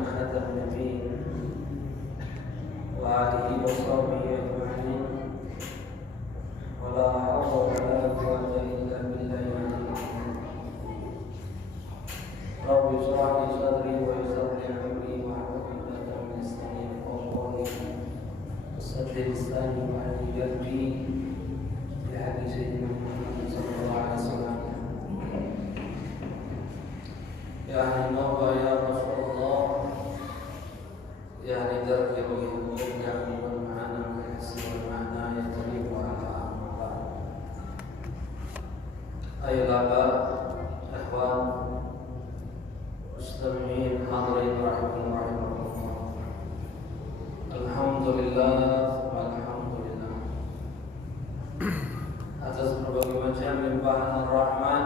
محمد خاتم النبيين وآله وصحبه أجمعين ولا حول ولا قوة إلا بالله رب اشرح لي صدري ويسر لي أمري واحلل عقدة من لساني يفقهوا قولي وسدد لساني واهد قلبي بحق سيدنا محمد صلى الله عليه وسلم. يا أهل النوبة يا رسول الله يا أهل درب ويهودنا والمعنى والحس والمعنى يتليق على أمر أيها الآباء إخوان مستمعين حاضرين رحمكم الله. الحمد لله والحمد لله atas berbagai macam limpahan Ar-Rahman,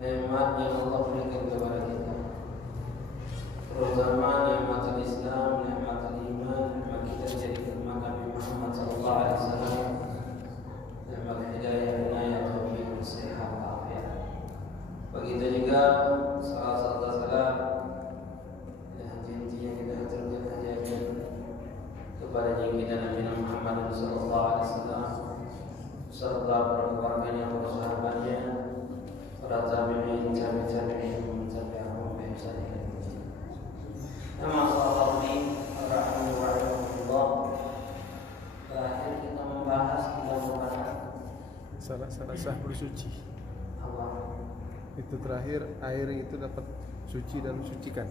nikmat yang Allah berikan kepada kita, terutama nikmat Islam, nikmat iman, nikmat kita jadi umat Nabi Muhammad sallallahu alaihi wasallam, nikmat hidayah, inayah, taufik, sehat, afiat. Begitu juga salah satu salam yang intinya kita haturkan hadiahkan kepada junjungan Nabi Muhammad sallallahu alaihi wasallam serta para keluarganya, para sahabatnya, para tabi'in, tabi'in, tabi'ahum bi ihsan ila yaumil din. Nama Allah ini rahimahullah. Terakhir kita membahas sah bersuci. Allah. Itu terakhir air itu dapat suci dan mensucikan.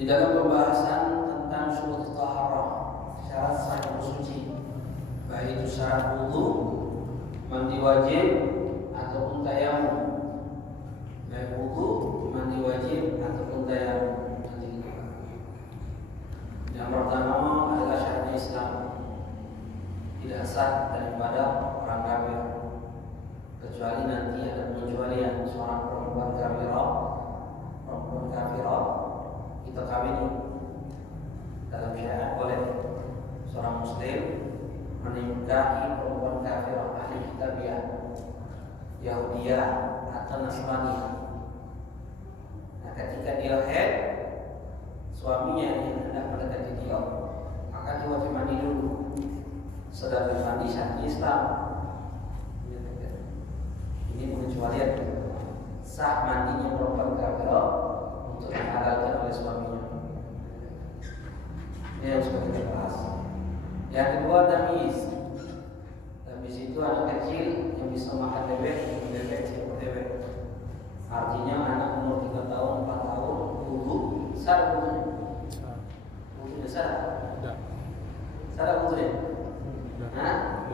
Di dalam pembahasan tentang syurut taharah, syarat sah bersuci, baik itu syarat wudu, mandi wajib ataupun tayamum. Baik wudu, mandi wajib ataupun tayamum. Yang pertama adalah syarat Islam. Tidak sah daripada orang kafir, kecuali nanti ada pengecualian. Seorang perempuan kafirah kita kawini dalam syariat boleh seorang muslim menikahi perempuan kafirah ahli kitabiah, Yahudiyah atau Nasrani. Nah, ketika dia haid, suaminya yang hendak mendekati dia, maka dia wajib mandi dulu. Sedang mandi syariat Islam. Ini pengecualian sah mandinya perempuan kafirah untuk dihalalkan oleh suaminya. Ini yang sudah kita bahas. Yang kedua, tamis. Tamis itu anak kecil yang bisa makan bebek, artinya anak umur 3 tahun, 4 tahun, wudu, sah wudunya. Wudunya sah? Tidak. Sah wudunya? Hah?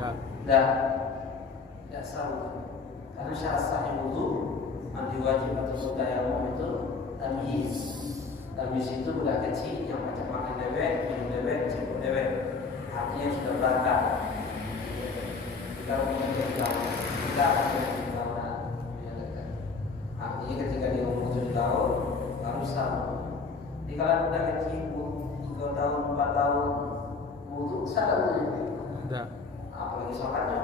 Tidak sah wudunya. Karena syarat sahnya wudu, mandi wajib atau tayamum itu tamis. Tamis itu budak kecil yang macam makan bebek, minum bebek, ciput bebek. Artinya sudah berangkat. Kita mengajar jauh, kita akan berjalan. Artinya ketika dia umur 7 tahun baru sah. Jadi kalau budak kecil 3 tahun, 4 tahun wudu sah wudunya. Tidak. Apalagi sholatnya.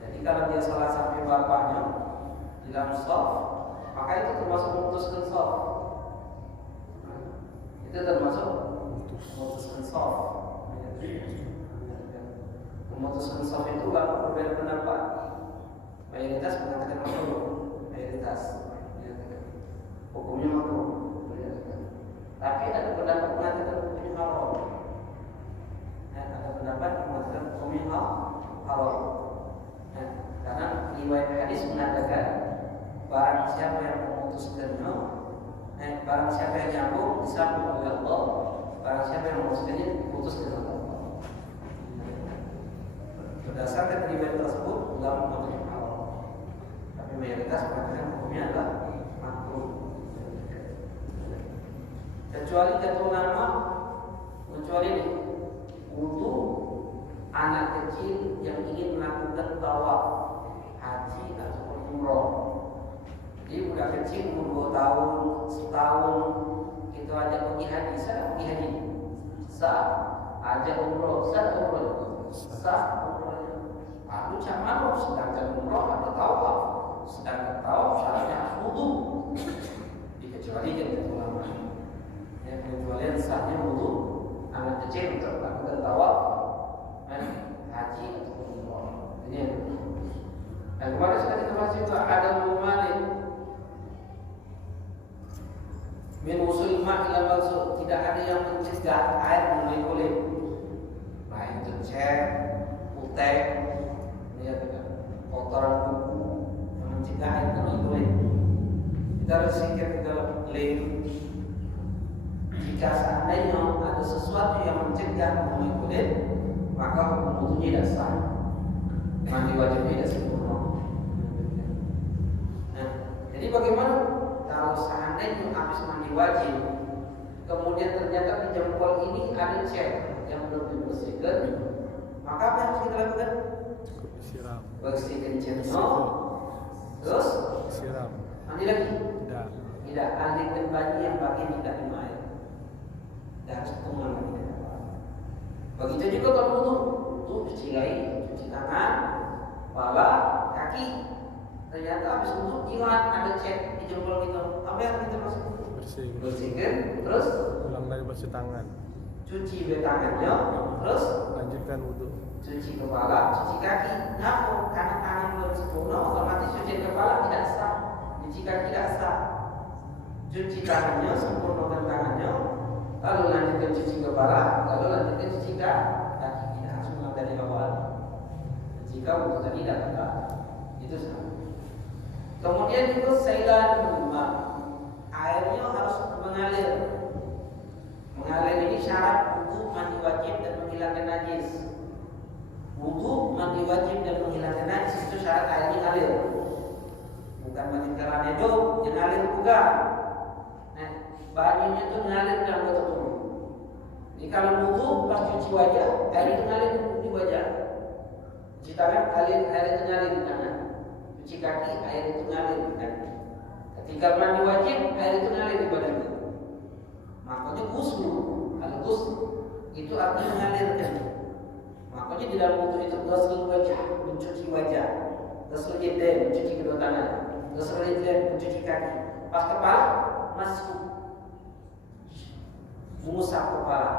Jadi kalau dia sholat sampai bapaknya di dalam shaf, maka itu termasuk memutuskan shaf. Itu termasuk memutuskan shaf. Memutuskan shaf itu ulama berbeda pendapat. Mayoritas mengatakan makruh, mayoritas hukumnya makruh. Tapi ada pendapat mengatakan hukumnya haram. Ada pendapat yang mengatakan hukumnya haram. Karena riwayat hadis mengatakan barang siapa yang memutuskannya, barang siapa yang nyambung disambung oleh Allah, barang siapa yang memutuskannya diputuskan oleh Allah. Berdasarkan riwayat tersebut ulama mengatakan haram, tapi mayoritas mengatakan hukumnya adalah makruh. Kecuali kata ulama, kecuali wudu anak kecil yang ingin melakukan tawaf haji ataupun umroh. Jadi budak kecil umur 2 tahun, tahun kita ajak pergi haji, sah pergi haji, sah ajak umroh, sah umroh, sah umroh. Lalu macam sedangkan umroh ada tawaf, sedangkan tawaf syaratnya harus wudu, dikecualikan ulama. Yang kecualian sahnya wudu anak kecil untuk melakukan tawaf, haji atau umroh. Ini. Dan kemarin sudah kita bahas juga ada malik min usul ma ila maksud, tidak ada yang mencegah air mulai kulit, baik itu cat, putih, lihat kotoran kuku yang mencegah air mulai kulit. Kita harus singkir ke dalam lem. Jika seandainya ada sesuatu yang mencegah mulai kulit, maka hukum wudunya tidak sah, mandi wajib tidak sempurna. Nah, jadi bagaimana kalau seandainya habis mandi wajib, kemudian ternyata di jempol ini ada cat yang belum dibersihkan, maka apa yang harus kita lakukan? Siram. Bersihkan catnya, terus Siram. mandi lagi? Tidak. Alihkan baju yang bagian tidak minum air, dan harus tumbang lagi. Begitu juga kalau wudu, cuci kaki, cuci tangan, kepala, kaki. Ternyata habis wudu ingat ada cat di jempol kita. Apa yang kita masuk? Bersihkan, terus ulang lagi basuh tangan. cuci tangannya, terus Lanjutkan wudu. cuci kepala, cuci kaki. Kenapa? Karena tangan belum sempurna, otomatis cuci kepala tidak sah, cuci kaki tidak sah. Cuci tangannya, sempurnakan tangannya, lalu lanjutkan cuci kepala, lalu lanjutkan cuci kaki. Tidak harus mulai dari awal. Jika wudu tadi tidak tegak, itu sama. Kemudian itu sailan rumah, airnya harus mengalir. Mengalir ini syarat wudu, mandi wajib dan menghilangkan najis. Wudu, mandi wajib dan menghilangkan najis itu syarat airnya ngalir. Bukan mandi keran itu yang ngalir bukan. Nah, bajunya itu ngalir ke anggota tubuh. Jadi kalau wudu pas cuci wajah, air itu ngalir di wajah. Cuci tangan, air itu ngalir di tangan. Cuci kaki, air itu ngalir di kaki. Ketika mandi wajib, air itu ngalir di badan. Makanya ghusl, kalau ghusl itu artinya mengalirkan. Makanya di dalam wudu itu ghusl wajah, mencuci wajah, ghusl yadain, mencuci kedua tangan, ghusl rijlain, mencuci kaki. Pas kepala masuk mengusap kepala.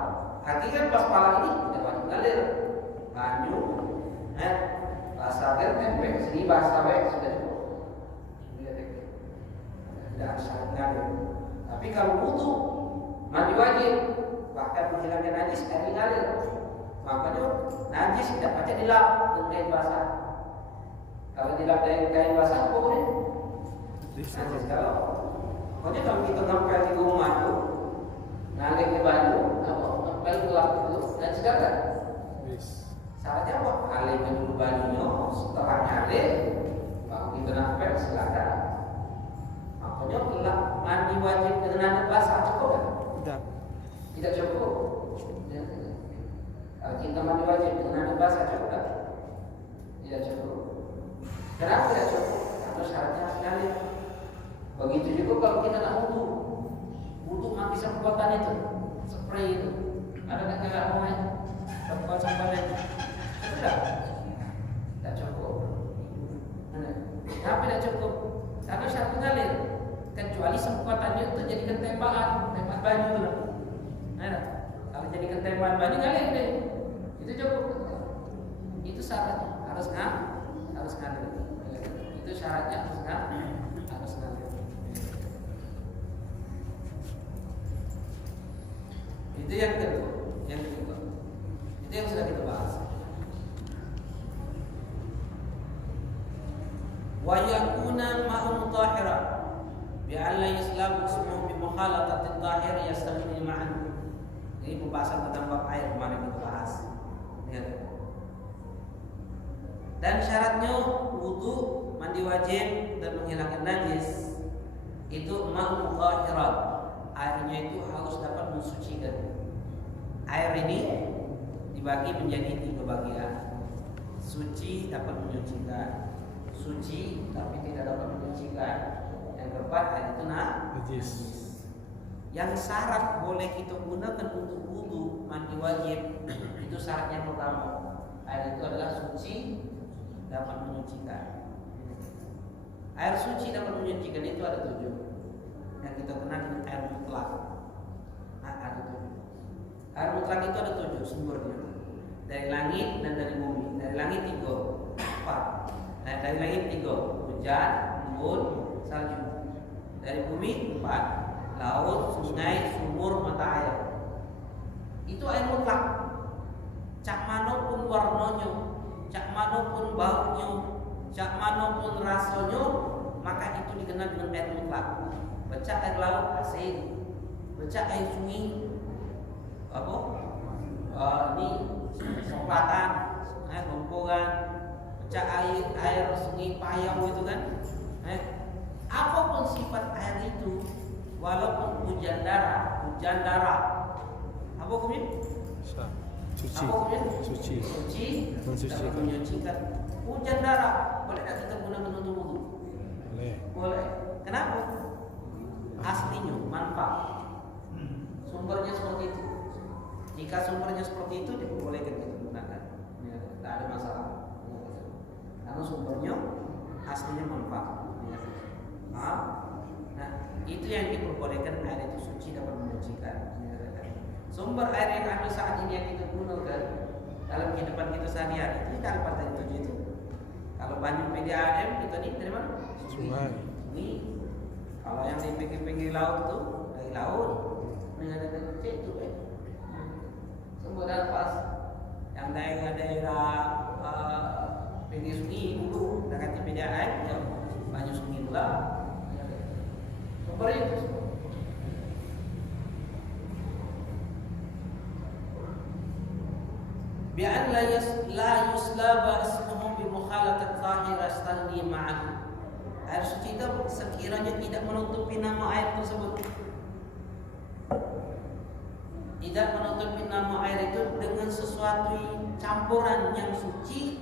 Artinya kan pas kepala ini tidak wajib ngalir. Banyu, basah tempel, sini basah sudah cukup. Tidak harus ngalir. Tapi kalau wudu mandi wajib, bahkan menghilangkan najis air ngalir. Makanya najis tidak pakai dilap dengan kain basah. Kalau dilap dengan kain basah apa boleh? Najis kalau. Pokoknya kalau kita ngepel di rumah itu, ngalir di baju, ngepel gelap itu, najis kan? Syaratnya apa? Alihkan dulu bajunya, setelah ngalir, baru kita ngepel silakan. Makanya gelap mandi wajib dengan basah cukup kan? Tidak cukup. Kalau kita mandi wajib dengan basah cukup tak? Tidak cukup. Kenapa tidak cukup? Karena syaratnya harus ngalir. Begitu juga kalau kita nak wudu, wudu mandi semprotan itu, spray itu. Ada tak kira apa ya? Semprot itu. Sudah. Tidak cukup. Kenapa tidak cukup? Karena syarat ngalir. Kecuali semprotannya itu jadikan tembakan baju itu. Kalau jadikan tembakan baju ngalir deh. Itu cukup. Itu syaratnya harus ngalir. Itu syaratnya harus ngalir. Itu yang kedua. Itu yang sudah kita bahas. Wa yakuna ma'un tahira bi alla yaslam ismuhu bi mukhalatatin tahir yastamil ma'an. Ini pembahasan tentang bab air kemarin kita bahas. Lihat. Dan syaratnya wudu, mandi wajib dan menghilangkan najis itu ma'un tahirat. Airnya itu harus dapat mensucikan. Air ini dibagi menjadi 3 bagian. Suci dapat menyucikan, suci tapi tidak dapat menyucikan. Yang keempat air itu najis. Yang syarat boleh kita gunakan untuk wudu mandi wajib itu syarat yang pertama. Air itu adalah suci, dapat menyucikan. Air suci dapat menyucikan itu ada 7. Yang kita kenal dengan air mutlak. Ada 7. Air mutlak itu ada 7 sumbernya. Dari langit dan dari bumi. Dari langit 3, 4. Dari langit 3, hujan, embun, salju. Dari bumi 4, laut, sungai, sumur, mata air. Itu air mutlak. Cak manapun warnanya, cak manapun baunya, cak manapun rasanya, maka itu dikenal dengan air mutlak. Becak air laut asin, becak air sungai ini soplatan, gompogan, becak air sungai payau gitu kan. Apapun sifat air itu, walaupun hujan darah, apa hukumnya? Suci. Apa hukumnya? Suci. Dapat menyucikan. Hujan darah, boleh tidak kita gunakan untuk wudu? Boleh. Kenapa? Aslinya manfaat. Sumbernya seperti itu. Jika sumbernya seperti itu, diperbolehkan kita gunakan. Tidak ada masalah. Karena sumbernya aslinya manfaat. Nah, itu yang diperbolehkan, air itu suci dapat menyucikan. Sumber air yang ada saat ini yang kita gunakan dalam kehidupan kita sehari-hari itu tidak lepas dari 7 itu. Kalau banyak PDAM kita nih dari mana? Sungai. Kalau yang di pinggir-pinggir laut tuh dari laut, ada itu sumber lepas. Yang daerah pinggir sungai dulu dekat PDAM, ya banyak sungai pula. Sumber itu. Bi'an la yuslaba ismuhu bi mukhalatat zahira stahli ma'ahu. Air suci itu sekiranya tidak menutupi nama air tersebut. Tidak menutupi nama air itu dengan sesuatu campuran yang suci,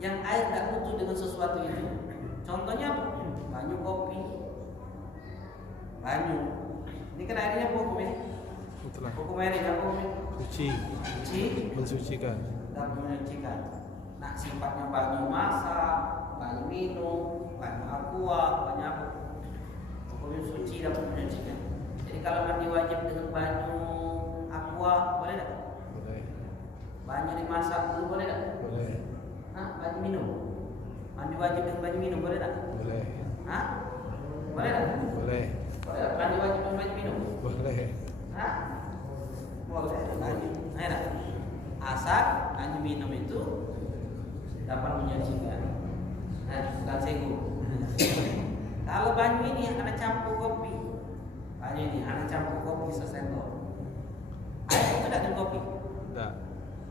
yang air tak utuh dengan sesuatu itu. Contohnya apa? Banyu kopi. Banyu. Ini kan airnya apa hukumnya? Hukum airnya apa hukumnya? Suci. Mensucikan. Dan menyucikan. Nah, sifatnya banyu masak, banyu minum, banyu aqua, banyu apa? Hukumnya suci dan menyucikan. Jadi kalau mandi wajib dengan banyu aqua, boleh tak? Boleh. Banyu dimasak dulu boleh tak? Boleh. Banyu minum. Mandi wajib dengan banyu minum boleh tak? Boleh. Boleh tak? Boleh. Boleh tak? Mandi wajib dengan banyu minum? Boleh. Boleh. Banyu. Asal banyu minum itu dapat menyucikan. Bukan sego. Kalau banyu ini yang ada campur kopi, banyu ini ada campur kopi sesendok. Air itu tidak dengan kopi. Tidak.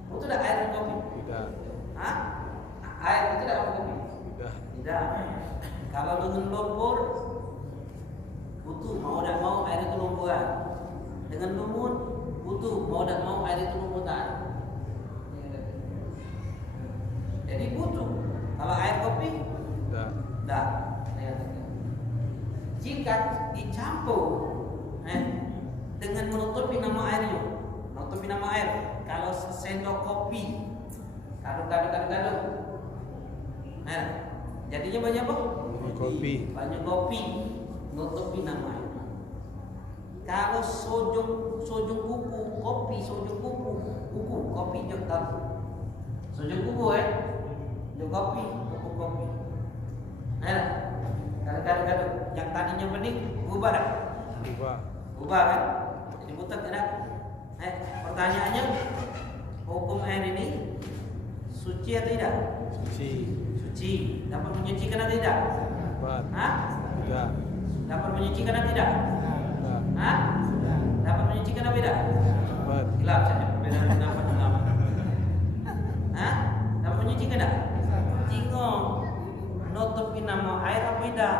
Itu tidak air dan kopi. Tidak. Air itu tidak dengan kopi. Tidak. Kalau dengan lumpur, butuh mau tidak mau air itu lumpuran. Dengan lumut, butuh mau tidak mau air itu lumutan. Jadi butuh. Kalau air kopi, tidak. Jika dicampur dengan menutupi nama airnya, menutupi nama air. Kalau sendok kopi, kado. Jadinya banyak apa? Kopi. Banyak kopi, menutupi nama air. Kalau sojok kuku, kopi, sojok kuku, kopi jok tahu. Sojok kuku jok kopi, kuku kopi. Kadang-kadang yang tadinya bening ubah dah. Ubah kan? Jadi butek tidak. Pertanyaannya, hukum air ini suci atau tidak? Suci. Dapat menyucikan atau tidak? Tidak. Dapat menyucikan atau tidak? Dapat menyucikan atau tidak? Gelap saja. Beda dengan ulama. Dapat menyucikan tidak? Jika nutupin nama air apa tidak?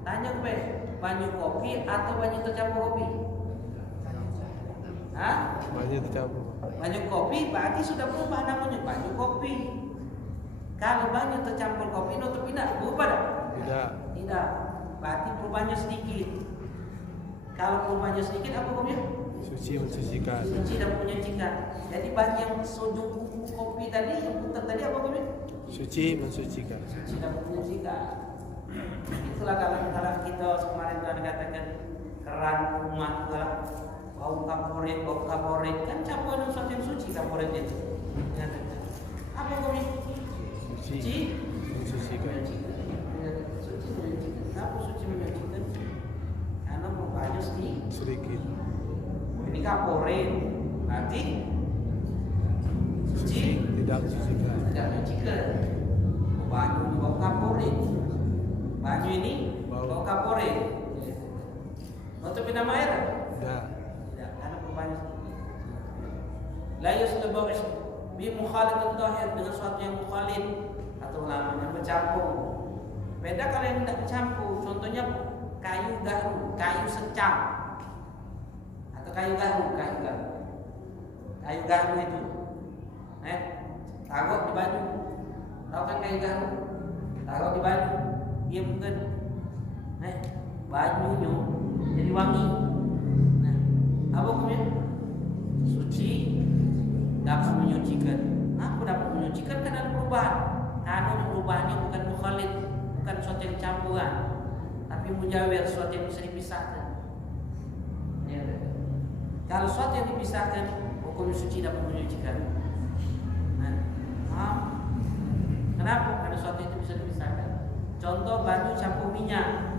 Tanya ke banyu kopi atau banyu tercampur kopi? Banyu tercampur. Banyu kopi berarti sudah berubah namanya banyu kopi. Kalau banyu tercampur kopi nutupin tidak? Berubah tak? Tidak. Tidak. Berarti perubahannya sedikit. Kalau perubahannya sedikit apa hukumnya? Suci mensucikan. Suci dan menyucikan. Jadi bahan yang soju kopi tadi, yang putar tadi apa hukumnya? Suci mensucikan. Suci dan menyucikan. Itulah kalau kita kemarin telah dikatakan keran rumah itulah bau kaporit kan campuran sesuatu yang suci kaporit itu. Apa hukumnya? Suci mensucikan. Suci menyucikan. Kenapa suci menyucikan? Karena perubahannya Sedikit. ini kaporit, berarti suci Tidak mensucikan. tidak menyucikan. Baju ini bau kaporit, baju ini bau kaporit. Nutupin nama air? Tidak. Tidak, karena perubahannya sedikit. La yuslubu bi mukhalidun tahir, dengan sesuatu yang mukhalid atau namanya bercampur. Beda kalau yang tidak bercampur, contohnya kayu garu, kayu secang atau kayu garu itu, taruh di baju, tahu kan kayu garu, taruh di baju, diamkan, bajunya jadi wangi. Nah, apa hukumnya? Suci, dapat menyucikan. Aku dapat menyucikan karena ada perubahan. Karena perubahannya bukan mukhalid, bukan sesuatu yang campuran, tapi mujawir, sesuatu yang bisa dipisahkan. Ya. Kalau sesuatu yang dipisahkan, hukum suci dapat menyucikan. Nah, kenapa? Karena sesuatu itu bisa dipisahkan. Contoh baju campur minyak,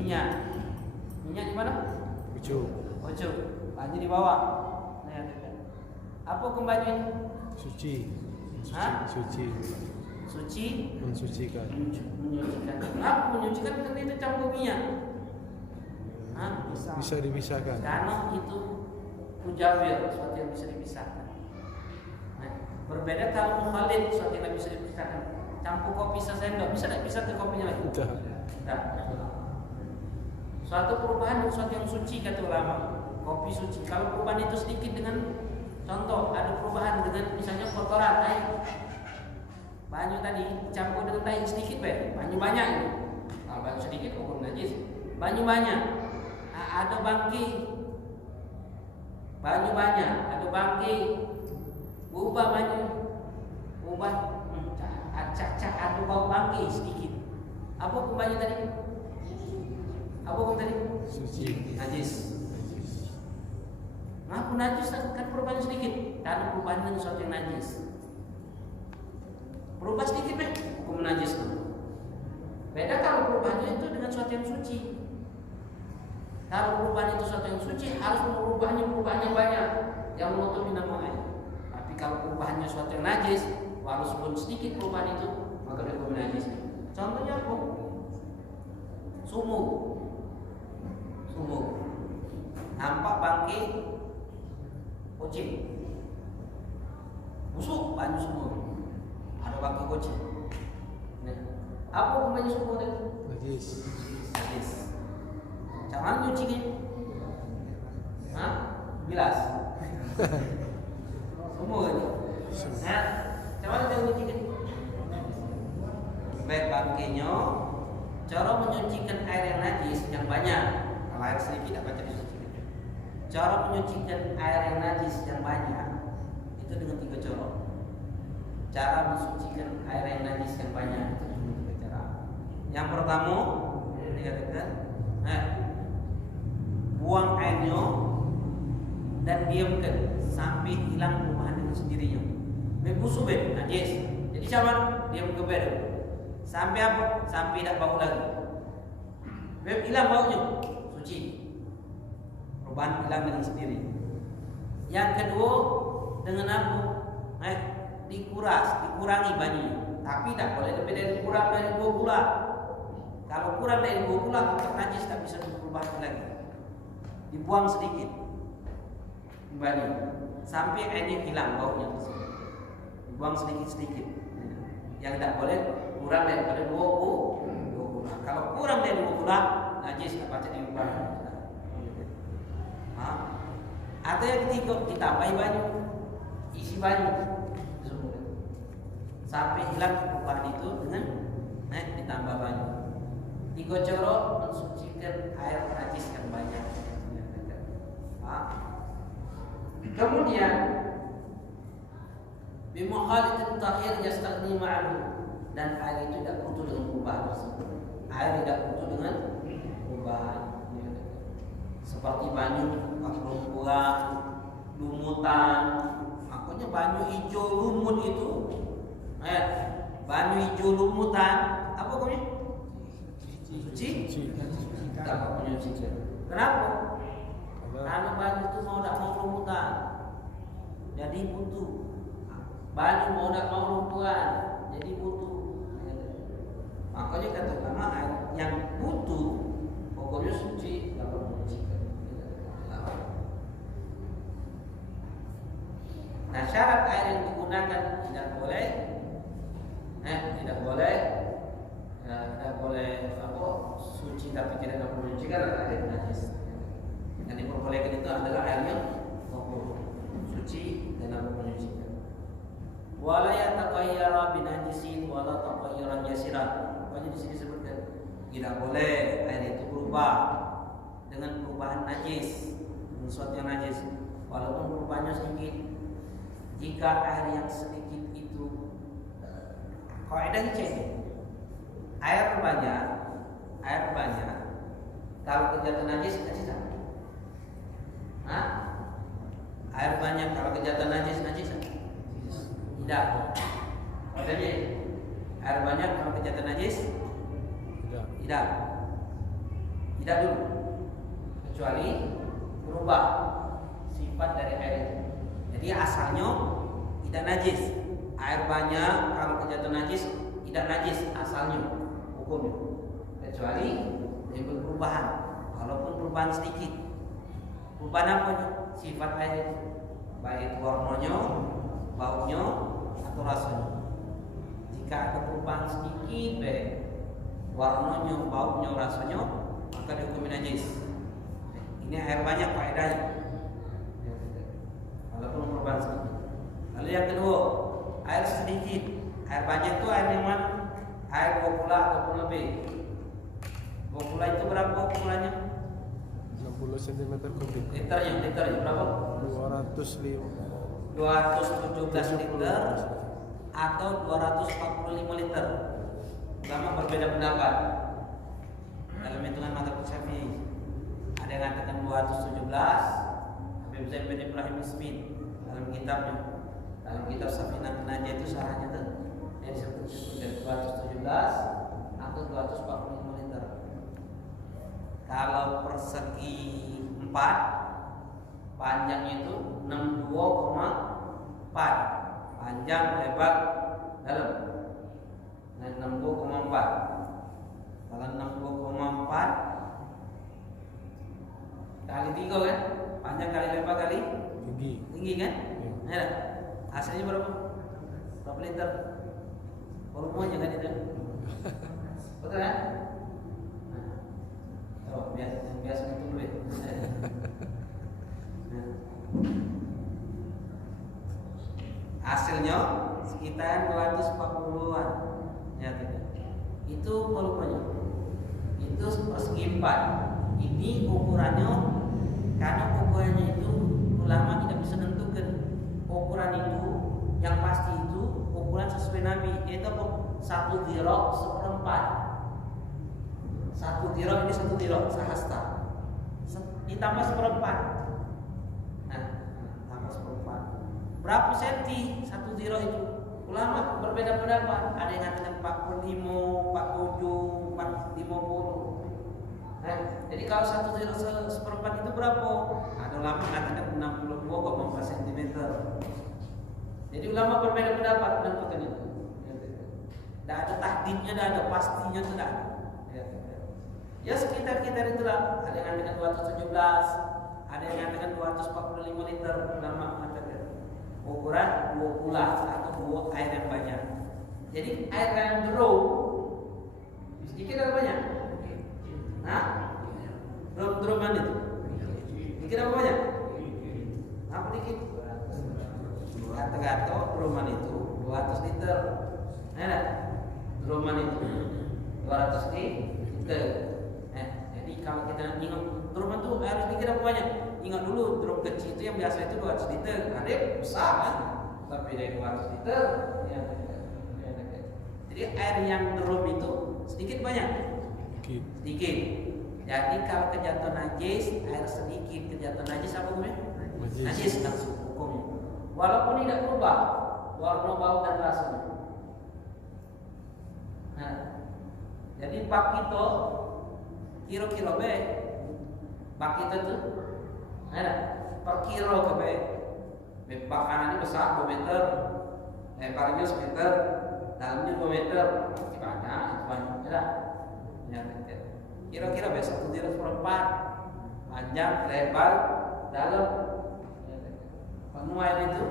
minyak di mana? Ucuk. Baju di bawah. Nah, apa hukum baju ini? Suci. Hah? Suci. Suci Mensucikan. menyucikan. Kenapa menyucikan? Karena itu campur minyak. Bisa dipisahkan. Karena itu mujawir, sesuatu yang bisa dipisahkan. Nah, berbeda kalau mukhalid, sesuatu yang tidak bisa dipisahkan. Campur kopi sesendok, bisa tidak bisa ke kopinya lagi? Tidak. Suatu perubahan dan sesuatu yang suci kata ulama. Kopi suci. Kalau perubahan itu sedikit dengan contoh, ada perubahan dengan misalnya kotoran air. Banyu tadi campur dengan air sedikit, banyu banyak ini. Kalau banyu sedikit hukum najis. Banyu banyak. Ada bangki. Banyu banyak, ada bangki. Ubah banyu. Acak-acak ada bau bangki sedikit. Apa hukum banyu tadi? Apa hukum tadi? Suci. Najis. Ngaku najis kan perubahan sedikit. Karena perubahan dengan sesuatu yang najis. Berubah sedikit hukum najis itu. Beda kalau perubahannya itu dengan sesuatu yang suci. Kalau perubahan itu sesuatu yang suci, harus perubahannya banyak yang menutupi nama air. Tapi kalau perubahannya sesuatu yang najis, walaupun sedikit perubahan itu, maka dia hukum najis. Contohnya apa? Sumur. Nampak bangkai kucing. Busuk banyu sumur. Ada bangkai kucing. Nah, apa hukumnya sumur itu? Najis. Jangan nyuci bilas. Sumur ini. Nah, cara kita nyuci baik bangkainya, cara menyucikan air yang najis yang banyak. Kalau air sedikit apa jadi suci? Cara menyucikan air yang najis yang banyak itu dengan 3 cara. Cara mensucikan air yang najis yang banyak itu dengan 3 cara. Yang pertama dikatakan, buang airnya dan diamkan sampai hilang perubahan dengan sendirinya. Busuk najis. Jadi cara diam ke bed. Sampai apa? Sampai tidak bau lagi. Hilang baunya, suci. Perubahan hilang dengan sendiri. Yang kedua dengan apa? Dikurangi banyak. Tapi tidak boleh lebih dari kurang dari 2 bulan. Kalau kurang dari 2 bulan tetap najis, tak bisa berubah lagi. Dibuang sedikit kembali sampai airnya hilang baunya. Dibuang sedikit-sedikit. Yang tidak boleh kurang daripada 2 bulan. Kalau kurang dari 2 bulan, najis apa jadi diubah. Atau yang ketiga, ditambahi banyu, isi banyu sampai hilang perubahan itu dengan ditambah banyu. 3 cara mensucikan air najis. Kemudian bimukhalidin takhir yastaghni ma'ahu, dan air itu tidak butuh dengan perubahan tersebut. Air tidak butuh dengan perubahan. Seperti banyu lumpuran, lumutan, makanya banyu hijau lumut itu, banyu hijau lumutan, apa hukumnya? Suci? Tidak punya suci. Kenapa? Karena banyu itu mau tidak mau lumutan, jadi butuh. Banyu mau tidak mau lumpuran, jadi butuh. Makanya kata ulama air yang butuh pokoknya suci, tidak perlu menyucikan. Nah, syarat air yang digunakan tidak boleh apa suci tapi tidak dapat menyucikan adalah air najis. Yang diperbolehkan itu adalah air yang suci dan dapat menyucikan. Wala yataqayyara binajisin wala taqayyaran yasiran. Pokoknya di sini disebutkan tidak boleh air itu berubah dengan perubahan najis, dengan sesuatu yang najis, walaupun perubahannya sedikit. Jika air yang sedikit itu, kaidahnya cek, air banyak, kalau kejahatan najis najisan. Air banyak kalau kejahatan najisan. Tidak. Kaidahnya air banyak kalau kejahatan najis tidak dulu, kecuali berubah sifat dari air itu. Jadi asalnya tidak najis. Air banyak kalau kejahatan najis tidak najis asalnya hukumnya, kecuali timbul perubahan, walaupun perubahan sedikit. Perubahan apa? Sifat air itu, baik warnanya, baunya, atau rasanya. Jika ada perubahan sedikit baik warnanya, baunya, rasanya, maka dihukumi najis. Ini air banyak faedahnya, walaupun perubahan sedikit. Lalu yang kedua, air sedikit. Air banyak itu air yang mana? Air 2 pula ataupun lebih. 2 pula itu berapa ukurannya? 60 cm kubik. Liternya berapa? 217 liter atau 245 liter. Ulama berbeda pendapat dalam hitungan mazhab Syafi'i. Ada yang mengatakan 217. Habib Zaid bin Ibrahim Ismin dalam kitabnya, dalam kitab Safinah Najah itu syarahnya tuh yang disebut 217 atau 245 liter. Kalau persegi 4, panjangnya itu 62,4, panjang lebar dalam. Nah, 62,4. Kalau 62,4 kali 3 kan? Panjang kali lebar kali tinggi kan? Ya. Hasilnya berapa? Berapa liter? Volumenya kan itu? Betul kan? Oh, biasa itu dulu ya. Hasilnya sekitar 240-an. Ya, itu volumenya. Itu persegi 4. Ini ukurannya, karena ukurannya itu ulama tidak bisa menentukan ukuran itu. Yang pasti itu ukuran sesuai Nabi, yaitu 1 dirok 1/4. 1 dirok ini 1 dirok sahasta. Ditambah 1/4. Nah, tambah 1/4. Berapa senti 1 dirok itu? Ulama berbeda pendapat. Ada yang mengatakan 45, 47, 50. Nah, jadi kalau 1 dirok 1/4 itu berapa? Ada ulama mengatakan 62,4 cm. Jadi ulama berbeda pendapat menentukan itu. Tidak ada tahdidnya, tidak ada pastinya, tidak ada. Ya sekitar-kitar itulah. Ada yang mengatakan 217, ada yang mengatakan 245 liter. Ulama mengatakan ukuran 2 pula atau 2 air yang banyak. Jadi air yang draw sedikit atau banyak? Draw mana itu? Dikit apa banyak? Apa dikit? Gato-gato draw itu 200 liter. Nah, draw itu 200 liter. Jadi kalau kita ingat drum itu air sedikit apa banyak? Ingat dulu drum kecil itu yang biasa itu 200 liter, ada yang besar kan? Tapi dari 200 liter, ya. Jadi air yang drum itu sedikit banyak? Sedikit. Jadi kalau kejatuhan najis, air sedikit kejatuhan najis apa hukumnya? Najis langsung hukumnya. Walaupun tidak berubah warna, bau dan rasanya. Nah, jadi bak itu kilo-kilo be, bak itu tuh, ada per kilo ke be. Bak kanan ini besar 2 meter, lebarnya 1 meter, dalamnya 2 meter, itu banyak, ada. Kira-kira besok 1/4 panjang, lebar, dalam. Penuh air itu,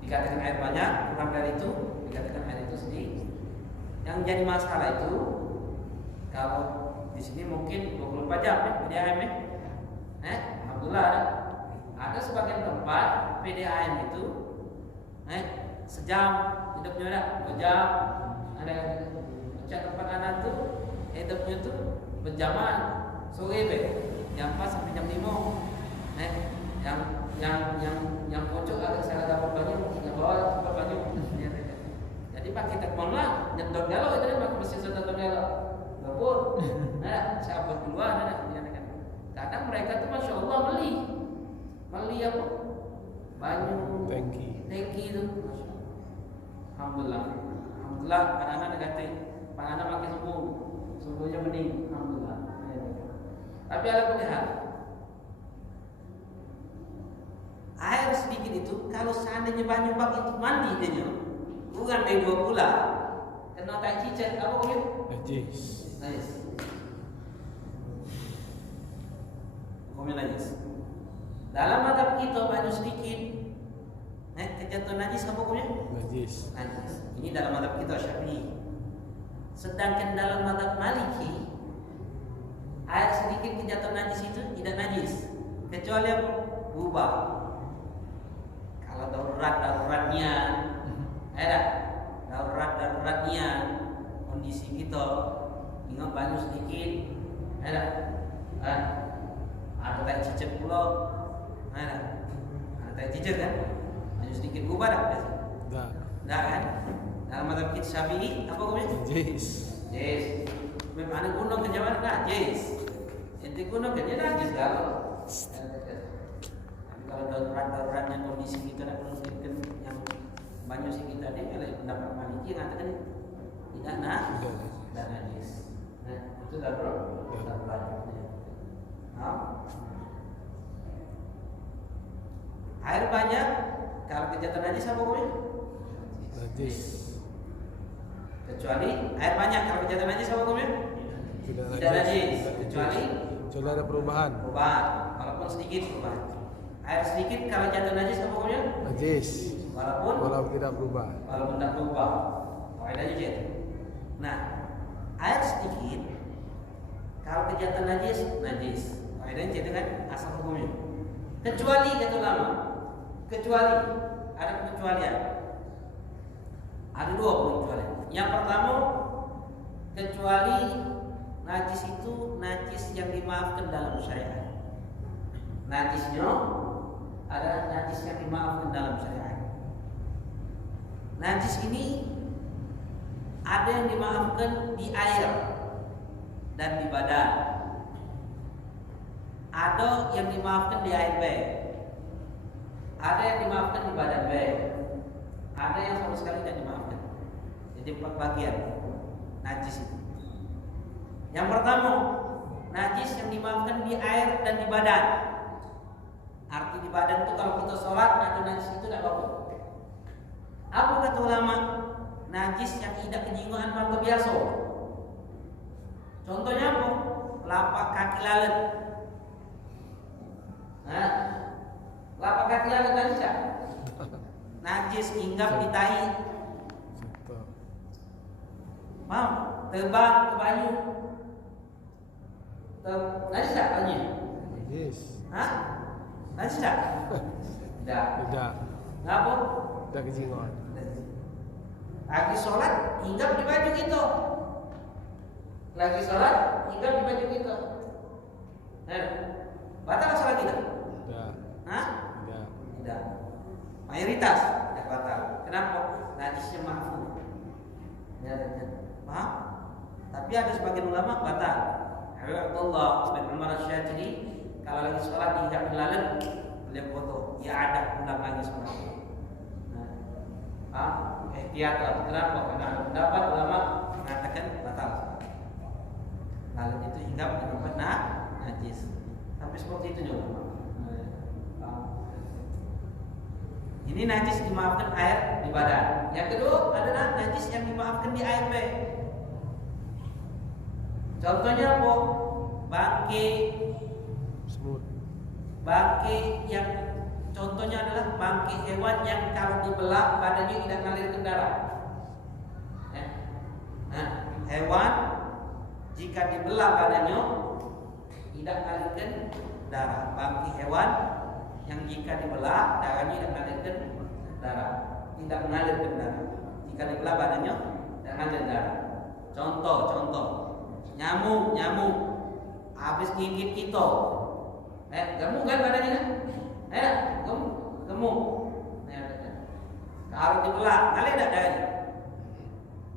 dikatakan air banyak, kurang dari itu, dikatakan air itu sedikit. Yang jadi masalah itu, kalau di sini mungkin 24 jam PDAM alhamdulillah ada sebagian tempat PDAM itu sejam hidupnya ada 2 jam, ada tempat anak tuh hidupnya tuh berjamaah sore jam 4 sampai jam 5. Yang pojok agak salah dapat banyak, yang bawah dapat banyak. Jadi pak kita lah nyetor galau itu kan mesti nyetor galau. Gapur, sahabat duluan ada. Kadang mereka tuh masya Allah beli apa? Banyu, tangki itu. Alhamdulillah, anak-anak negatif, anak makin sembuhnya mending, alhamdulillah. Tapi ada pilihan. Air sedikit itu kalau seandainya banyu bak itu mandi dia bukan dari 2 bulan kena tak cicak apa boleh? Najis. Hukumnya najis. Dalam mazhab kita banyu sedikit kejatuhan najis apa hukumnya? Najis. Ini dalam mazhab kita Syafi'i. Sedangkan dalam mazhab Maliki air sedikit kejatuhan najis itu tidak najis kecuali apa? Berubah. Kalau daruratnya daruratnya kondisi kita ingat banyu sedikit ada tak cicak pulau ada tak cicak kan banyu sedikit ubah dah kan dalam mazhab kita Syafi'i apa hukumnya? Yes. Memang gunung kejaman najis ente gunung kerja najis kalau daruratnya kondisi kita dan memungkinkan yang banyak sih kita ini oleh pendapat Maliki yang mengatakan tidak dan najis. Nah itu darurat. Air banyak kalau kejatuhan najis apa hukumnya? Najis. Kecuali air banyak kalau kejatuhan najis apa hukumnya? Tidak najis. Kecuali ada perubahan. Walaupun sedikit perubahan. Air sedikit kalau jatuh najis apa hukumnya? Najis. Walaupun tidak berubah. Walaupun tidak berubah. Kaidahnya gitu. Nah, air sedikit kalau kejatuhan najis. Kaidahnya gitu kan asal hukumnya. Kecuali jatuh lama. Kecuali ada pengecualian. Ada 2 pengecualian. Yang pertama, kecuali najis itu najis yang dimaafkan dalam syariat. Najisnya adalah najis yang dimaafkan dalam syariat. Najis ini ada yang dimaafkan di air dan di badan. Ada yang dimaafkan di air baik. Ada yang dimaafkan di badan baik. Ada yang sama sekali tidak dimaafkan. Jadi 4 bagian najis itu. Yang pertama, najis yang dimaafkan di air dan di badan. Arti di badan itu kalau kita sholat ada najis itu tidak apa-apa. Apa kata ulama? Najis yang tidak kenyinguan mata biasa. Contohnya apa? Lapak kaki lalat. Lapak kaki lalat najis tak? Najis hinggap di tahi. Paham? Terbang ke banyu. Najis tak banyu? Najis. Najis tak? Tidak. Kenapa? Tidak kejinguan. Lagi sholat hinggap di baju kita. Lagi sholat, hinggap di baju kita. Batal sholat kita? Tidak. Hah? Tidak. Tidak. Mayoritas tidak batal. Kenapa? Najisnya maafu. Ya, paham? Tapi ada sebagian ulama batal. Abdullah bin Umar Asy-Syadzili kalau lagi sholat dihinggap lalat, beliau foto, ya ada ulang lagi sholat. Ihtiyat. Kenapa? Karena ada pendapat ulama mengatakan batal. Lalat itu hinggap di tempat najis. Sampai seperti itu juga. Ini najis dimaafkan air di badan. Yang kedua adalah najis yang dimaafkan di air B. Contohnya apa? Bangkai Semut. Bangkai yang contohnya adalah bangkai hewan yang kalau dibelah badannya tidak mengalirkan darah. Hewan jika dibelah badannya tidak mengalirkan darah. Bangkai hewan yang jika dibelah darahnya tidak mengalirkan darah. Tidak mengalirkan darah. Jika dibelah badannya tidak mengalir darah. Contoh. Nyamuk habis gigit kita. Gemuk kan badannya kan? Gemuk. Kalau dibelah, ngalir tak darahnya?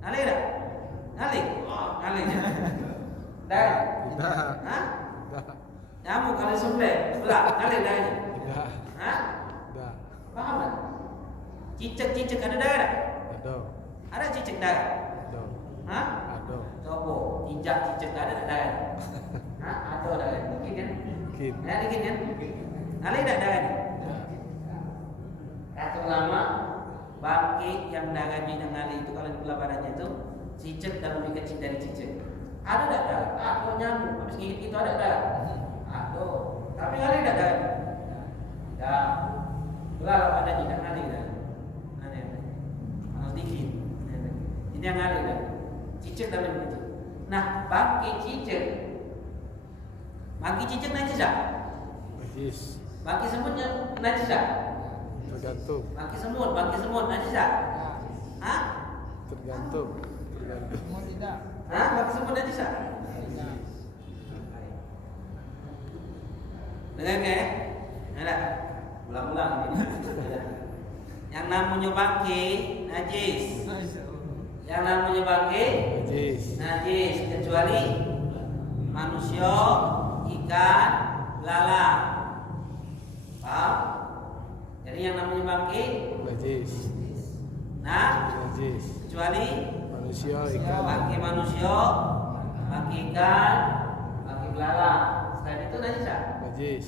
Ngalir tak? Ngalir? Ngalir. Darah? Tidak. Hah? Tidak. Nyamuk kalau sembelih, belah, ngalir darahnya? Tidak. Hah? Tidak. Paham tak? Cicak ada darah tak? Ada. Ada cicak darah? Ada. Hah? Ada. Coba, cicak ada darah? Hah? Ada darah? Mungkin kan? Mungkin. Dikit kan? Ngalir tak darahnya? Kata ulama, bangkai yang darahnya yang ngalir itu kalau dibelah badannya itu cicak dan lebih kecil dari cicak. Ada tak darah? Ada nyamuk. Habis gigit itu ada darah? Ada. Tapi ngalir tak darah? Tidak. Belah badannya tidak ngalir dah. Harus dikit. Ini yang ngalir dah. Cicak dan lebih kecil. Nah, bangkai cicak najis tak? Najis. Bangkai semutnya najis tak? Tergantung. Bangkai semut najis tak? Hah? Tergantung. Semua tidak. Hah? Bangkai semut najis tak? Tidak. Dengar ke? Ada? Ulang-ulang ini. Yang namanya bangkai najis. Yang namanya bangkai najis kecuali manusia, ikan, belalang. Paham? Jadi yang namanya bangkai Najis. nah Najis. kecuali Manusia, ikan. bangkai manusia, bangkai ikan, bangkai belalang. Selain itu najis tak? Najis.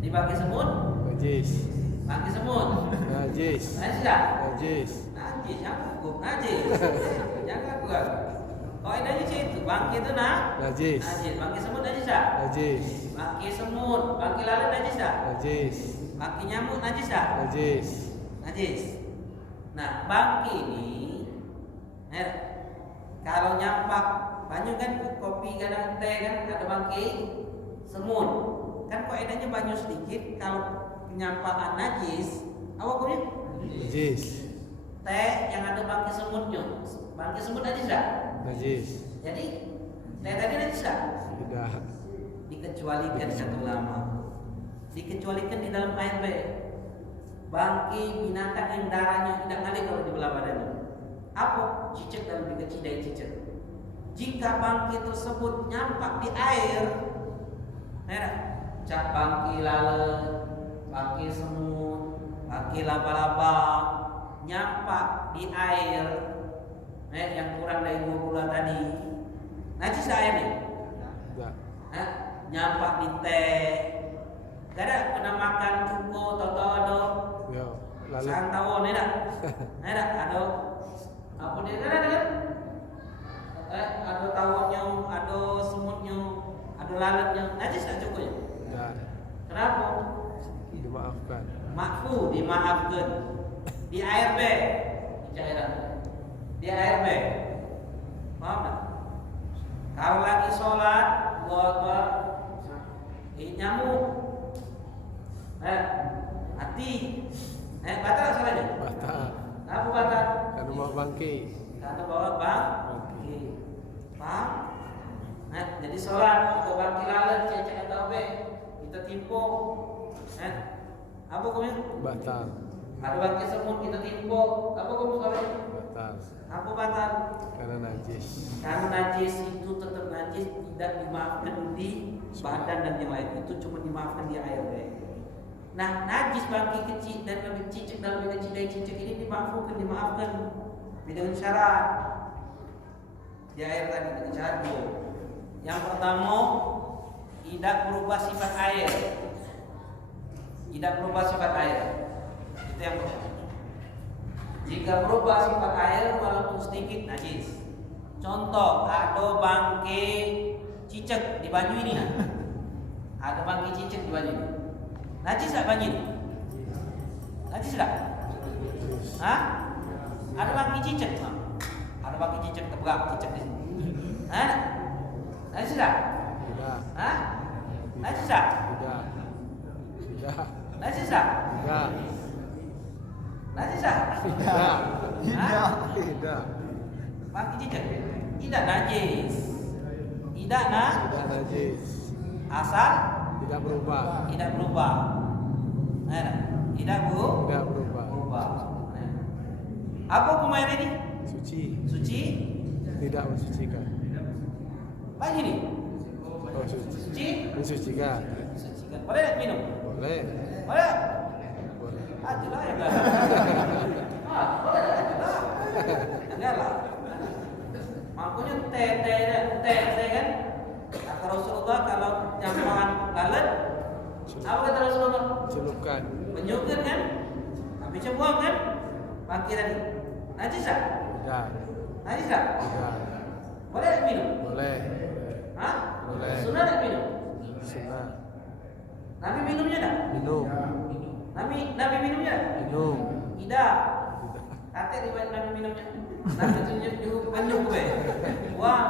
Jadi bangkai semut, Najis. bangkai semut Najis. najis tak? Najis. Najis, yang gugup najis. Jangan gua. Kau najis itu bangkai itu Najis. najis. Bangkai semut najis tak? Najis. Bangkai semut, bangkai lalat najis tak? Najis. Bangkai nyamuk najis tak? Najis. Najis. Nah, bangkai ini kalau nyampak banyu kan kopi kadang teh kan ada bangkai semut. Kan kaidahnya banyu sedikit kalau penyampaan najis, apa hukumnya? Najis. Teh yang ada bangkai semutnya. Bangkai semut najis tak? Najis. Jadi teh tadi najis tak? Tidak. Dikecualikan kata ulama. Dikecualikan di dalam air baik. Bangkai binatang yang darahnya tidak ngalir kalau dibelah badannya. Apa? Cicak dan lebih kecil dari cicak. Jika bangkai tersebut nyampak di air, cak bangkai lalat, bangkai semut, bangkai laba-laba nyampak di air, yang kurang dari 2 bulan tadi, najis tak airnya? Tidak. Nyampak di teh. Gak ada pernah makan cuko, toto ada. Ya. Lalu. Santawon ada. Ada. Apa dia kan ada kan? Ada tawonnya, ada semutnya, ada lalatnya. Najis tak cukonya? Tidak. Kenapa? Dimaafkan. Dimaafkan. Di air B, di cairan. Di air B. Paham tak? Kalau lagi sholat, buat nyamuk, hati, batal sholatnya. Batal. Apa batal? Karena mau bangkai. Karena bawa bangkai. Paham? Nah, jadi sholat atau bangki lalat cecek atau be kita timpo. Apa hukumnya? Batal. Ada bangki semut kita timpo. Apa hukum sholat? Batal. Apa batal? Karena najis. Karena najis itu tetap najis, tidak dimaafkan di badan dan yang lain. Itu cuma dimaafkan di air. Nah, najis bangki kecil dan lebih cicik dan lebih kecil dari cicik ini dimaafkan. Tapi dengan syarat. Di air tadi dengan syarat dua. Yang pertama, tidak berubah sifat air. Tidak berubah sifat air. Itu yang pertama. Jika berubah sifat air walaupun sedikit najis. Contoh, ada bangke cicak di baju ini nah. Ada bangke cicak di baju ini. Najis tak baju ini? Najis tak? Hah? Ada bangke cicak? Ada bangke cicak terberak cicak di sini. Hah? Najis tak? Tidak. Hah? Najis tak? Tidak. Tidak. Najis tak? Tidak. Najis tak? Tidak. Hah? Tidak. Bangke cicak? Tidak najis. Tidak Tidak najis. asal Tidak berubah. tidak berubah. Tidak berubah. Apa hukum air ini? Suci. Suci? Tidak mensucikan. Bagi ini? Oh, suci. Suci? Mensucikan. Sucikan. Boleh tak minum? Boleh. Boleh? Boleh. Jelas ya kan? Boleh tak? Jelas lah. Makanya teh kan? Kata Rasulullah kalau campuran lalat, apa kata Rasulullah? Celupkan. Menyukur kan? Habis buang kan? Bangkit tadi. Najis tak? Tidak. Najis tak? Tidak. Boleh tak minum? Boleh. Hah? Boleh. Sunnah tak minum? Sunnah. Nabi minumnya tak? Minum. Nabi minumnya tak? Minum. Tidak. Tidak. Kata riwayat Nabi minumnya. Nabi tunjuk juga penyuk gue. Wah.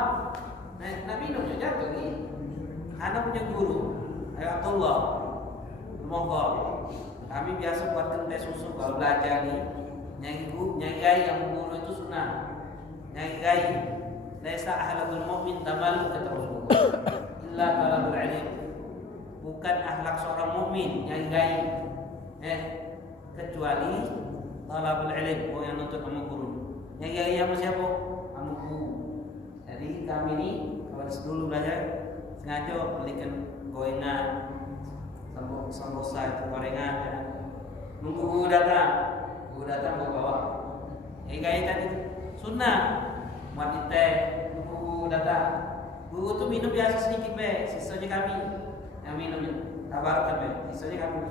Nabi minumnya jatuh ni. Anak punya guru. Ayatullah. Semoga kami biasa buatkan teh susu kalau belajar ni. Nyai gai yang guru itu sunnah. Nyai gai. Laisa ahlakul mu'min tamalu kata Rasulullah. Illa talabul ilm. Bukan akhlak seorang mukmin nyai gai. Kecuali talabul ilm, orang yang nuntut sama guru. Nyai gai sama siapa? Sama guru. Jadi kami ni kalau dulu belajar sengaja belikan gorengan, sambosa itu gorengan. Nunggu guru datang bawa. Nyai tadi sunnah. Mati teh, guru datang. Guru tu minum biasa sedikit be, sisanya kami yang minumnya. Tabarkan be, sisanya kami.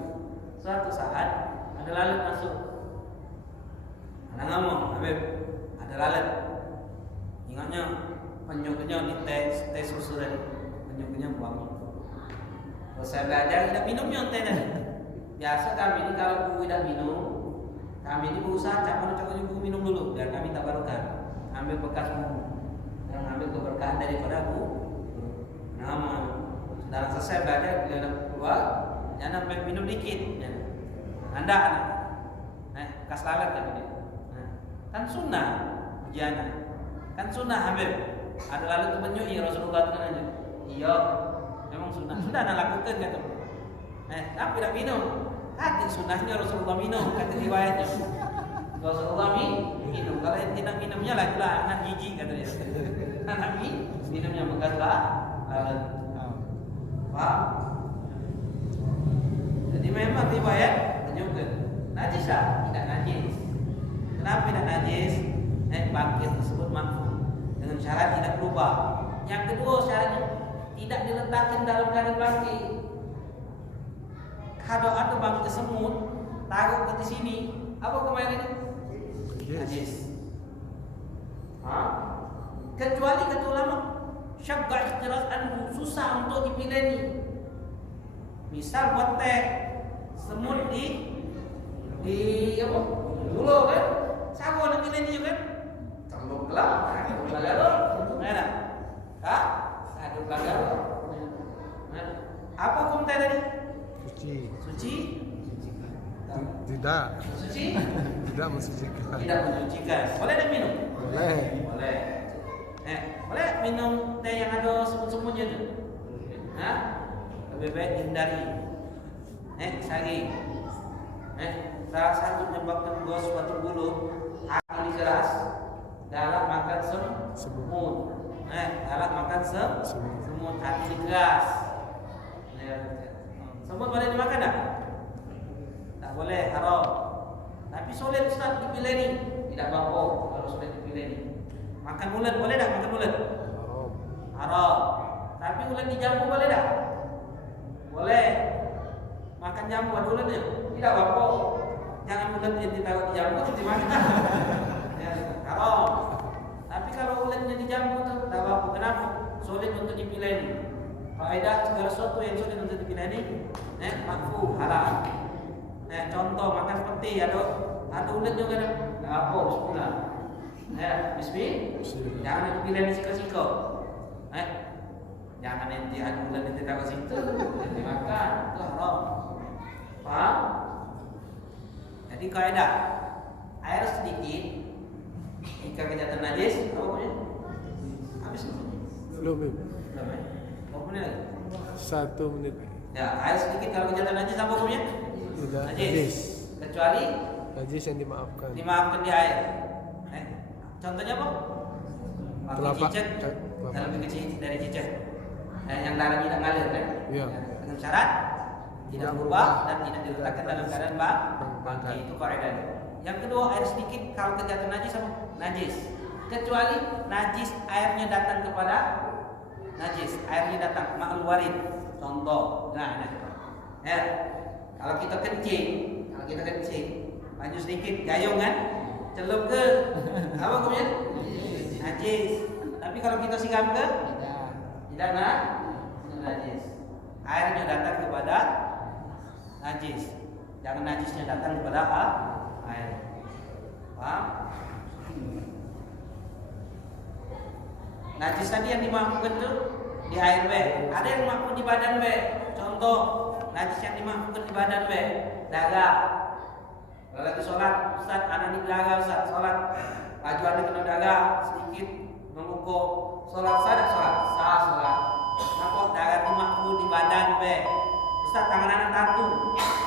Suatu saat ada lalat masuk. Anak ngomong, Habib, ada lalat. Ingatnya penyukunya di teh susu tadi. Penyukunya buang. Kalau saya belajar tidak minumnya teh tadi. Biasa kami ini kalau guru tidak minum, kami ini berusaha cakap guru minum dulu biar kami tabarkan. Ambil bekas yang ambil keberkahan daripada nama. Dalam selesai belajar bila nak keluar, jangan sampai minum dikit. Anda, kas lalat kan dia. Kan sunnah ujiannya. Kan sunnah Habib. Ada lalat tu penyuk ya Rasulullah kan aja. Iya, memang sunnah. Sudah nak lakukan kata. Tapi tidak minum. Kata sunnahnya Rasulullah minum kata riwayatnya. Rasulullah minum. Kalau yang tidak minumnya lagilah anak jijik kata dia. Anak minumnya bekas lalat. Faham? Jadi memang riwayat menunjukkan najis tak? Tidak najis. Kenapa tidak najis? Bangkit tersebut makruh dengan syarat tidak berubah. Yang kedua syaratnya tidak diletakkan dalam keadaan bangkit. Kalau ada bangkit semut taruh ke sini, apa kemarin ini? Najis. Kecuali kata ulama syagga ikhtiras anhu, susah untuk dipilih ni. Misal buat teh semut di apa? Dulu kan? Siapa nak pilih ni juga kan? Tambah gelap, ada pelagaro. Mana? Ada pelagaro. Apa hukum teh tadi? Suci? Tidak. Suci? Tidak mensucikan. Tidak mensucikan. Boleh tak minum? Boleh. Boleh. Boleh minum teh yang ada semut-semutnya tu? Lebih baik hindari. Sari. Salah satu menyebabkan suatu bulu akli keras dalam makan semut. Dalam makan semut akli keras. Semut boleh dimakan tak? Tak boleh, haram. Tapi sulit Ustaz dipilih ni. Tidak apa-apa kalau sulit dipilih ni. Makan ulat boleh tak? Makan ulat? Haram. Tapi ulat dijamu boleh tak? Boleh. Makan jambu ada ulatnya? Tidak apa-apa. Jangan ulat yang ditaruh di jambu tu dimakan. Haram. Tapi kalau ulatnya di jambu tu tak apa-apa. Kenapa? Sulit untuk dipilih ni. Faedah segala sesuatu yang sulit untuk dipilih ni makruh, halal. Contoh makan peti ada ulat juga kan? Tak apa, bismillah. Bismillah. Jangan dipilih ni sika-sika. Jangan nanti ada ulat nanti taruh situ, nanti makan, itu haram. Faham? Jadi kaedah air sedikit jika kejahatan najis, apa punya? Habis Belum. Berapa menit lagi? 1 menit. Ya, air sedikit kalau kejahatan najis apa hukumnya? Tidak. Najis. Kecuali Najis yang dimaafkan. dimaafkan di air. Contohnya apa? Telapak. Cicak. Yang lebih kecil dari cicak. Yang darah tidak ngalir kan? Iya. Dengan syarat tidak berubah dan tidak diletakkan dalam keadaan bangkai. Itu kaidahnya. Yang kedua, air sedikit kalau kejahatan najis apa? Najis. Kecuali najis airnya datang kepada najis, airnya datang ma'al warid. Contoh, kalau kita kencing, maju sedikit, gayung kan, celup ke, apa kemudian? Najis. Tapi kalau kita siram ke, tidak najis. Airnya datang kepada najis, jangan najisnya datang kepada air. Paham? Najis tadi yang dimaafkan tu di air be. Ada yang maafkan di badan be. Contoh, najis yang dimaafkan di badan be. Darah. Kalau lagi sholat, Ustaz, anak di darah Ustaz, sholat. Baju anda kena darah sedikit, mengukur. Sholat sah tak sholat? Sah sholat. Kenapa darah itu maafkan di badan be? Ustaz, tangan anak tatu,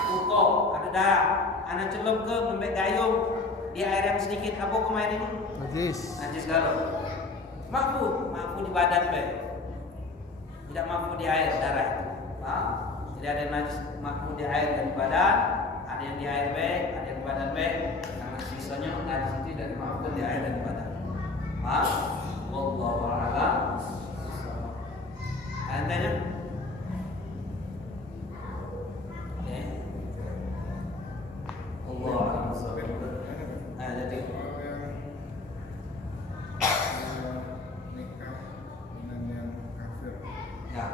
ukur, ada darah. Anak celup ke, membek gayung di air yang sedikit. Apa hukum air ini? Najis kalau. Mampu di badan be. Tidak mampu di air darah itu. Jadi ada yang najis mampu di air dan di badan, ada yang di air be, ada yang di badan be. Karena sisanya najis itu tidak mampu di air dan di badan. Wallahu a'lam. Tanya? Allah a'lam. Jadi ya.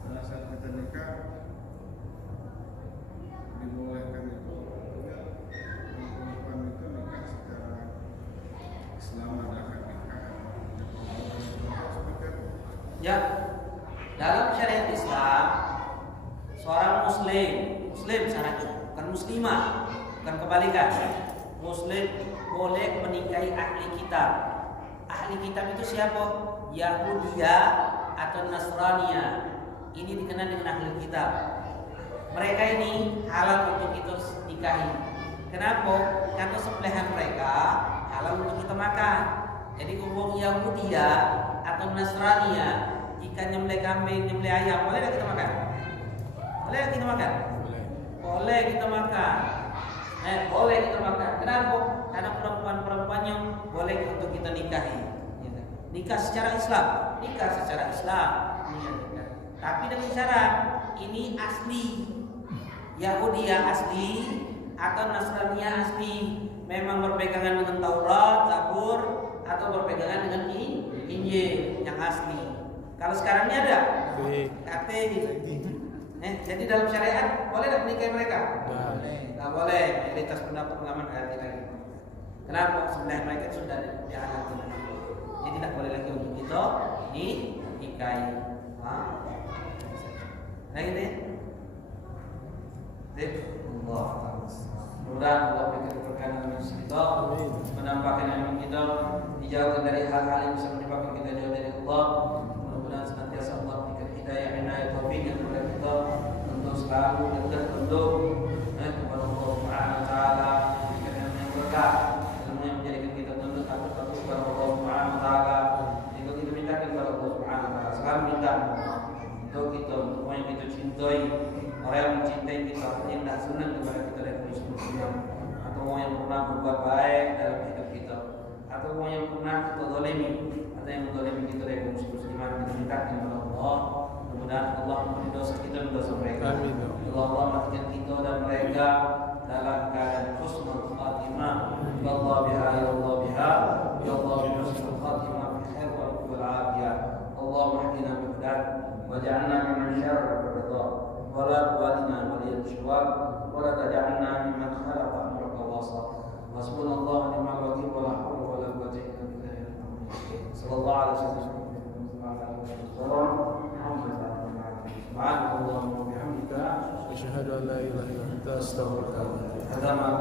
Pada saat kita nikah dibolehkan itu perempuan itu nikah secara Islam, ada akad nikah. Ya, dalam syariat Islam seorang muslim syaratnya, bukan muslimah, bukan kebalikan. Muslim boleh menikahi ahli kitab. Ahli kitab itu siapa? Yahudiyah atau Nasraniyah. Ini dikenal dengan ahli kitab. Mereka ini halal untuk kita nikahi. Kenapa? Karena sembelihan mereka halal untuk kita makan. Jadi umum Yahudiyah atau Nasraniyah, jika nyembelih kambing, nyembelih ayam, boleh tak kita makan? Boleh tak kita makan? Boleh kita makan. Boleh kita makan. Kenapa? Karena perempuan-perempuannya boleh untuk kita nikahi. Nikah secara Islam. Tapi dengan syarat ini asli. Yahudiyah asli atau Nasraniyah asli. Memang berpegangan dengan Taurat, Zabur, atau berpegangan dengan Injil yang asli. Kalau sekarang ini ada KTP. Jadi dalam syariat boleh tak menikahi mereka? Tak boleh. Mayoritas pendapat ulama ayat lagi. Kenapa? Sebenarnya mereka sudah dihalalkan. Jadi tidak boleh lagi untuk kita dinikahi. Nah ini. Allah. Mudah-mudahan Allah berikan berkah memberkahi majlis kita, menampakkan ilmu kita, dijauhkan dari hal-hal yang bisa menyebabkan kita jauh dari Allah. Mudah-mudahan senantiasa Allah berikan hidayah, inayah, taufik kepada kita untuk selalu dekat untuk kepada Allah Subhanahu wa taala, berikan ilmu yang berkah, ilmu yang menjadikan kita tunduk atau patuh kepada Allah Subhanahu wa taala. Itu kita mintakan kepada Allah Subhanahu wa taala. Sekarang minta untuk kita, untuk orang yang kita cintai, orang yang mencintai kita, yang tidak senang kepada kita dari muslim, atau orang yang pernah berbuat baik dalam hidup kita, atau orang yang pernah kita zalimi, atau yang menzalimi kita dari musliman, kita mintakan kepada Allah. Mudah-mudahan Allah mengampuni dosa kita dan dosa mereka. Amin. Allah matikan kita dan mereka dalam keadaan husnul khatimah. Ya Allah biha, ya Allah biha, ya Allah bi husnul khatimah fi khair wal afiyah. Allahumma hdina bi hudak waj'alna mimman syarra ridha wa la tuwalina waliyan syawab wa la taj'alna mimman khalaqa amraka wasa. Hasbunallahu wa ni'mal wakeel wa la hawla wa la quwwata illa billah. Sallallahu alaihi wasallam. Subhanallah wa bihamdika Asyhadu an la ilaha illa anta astaghfiruka wa atubu ilaik. Hada ma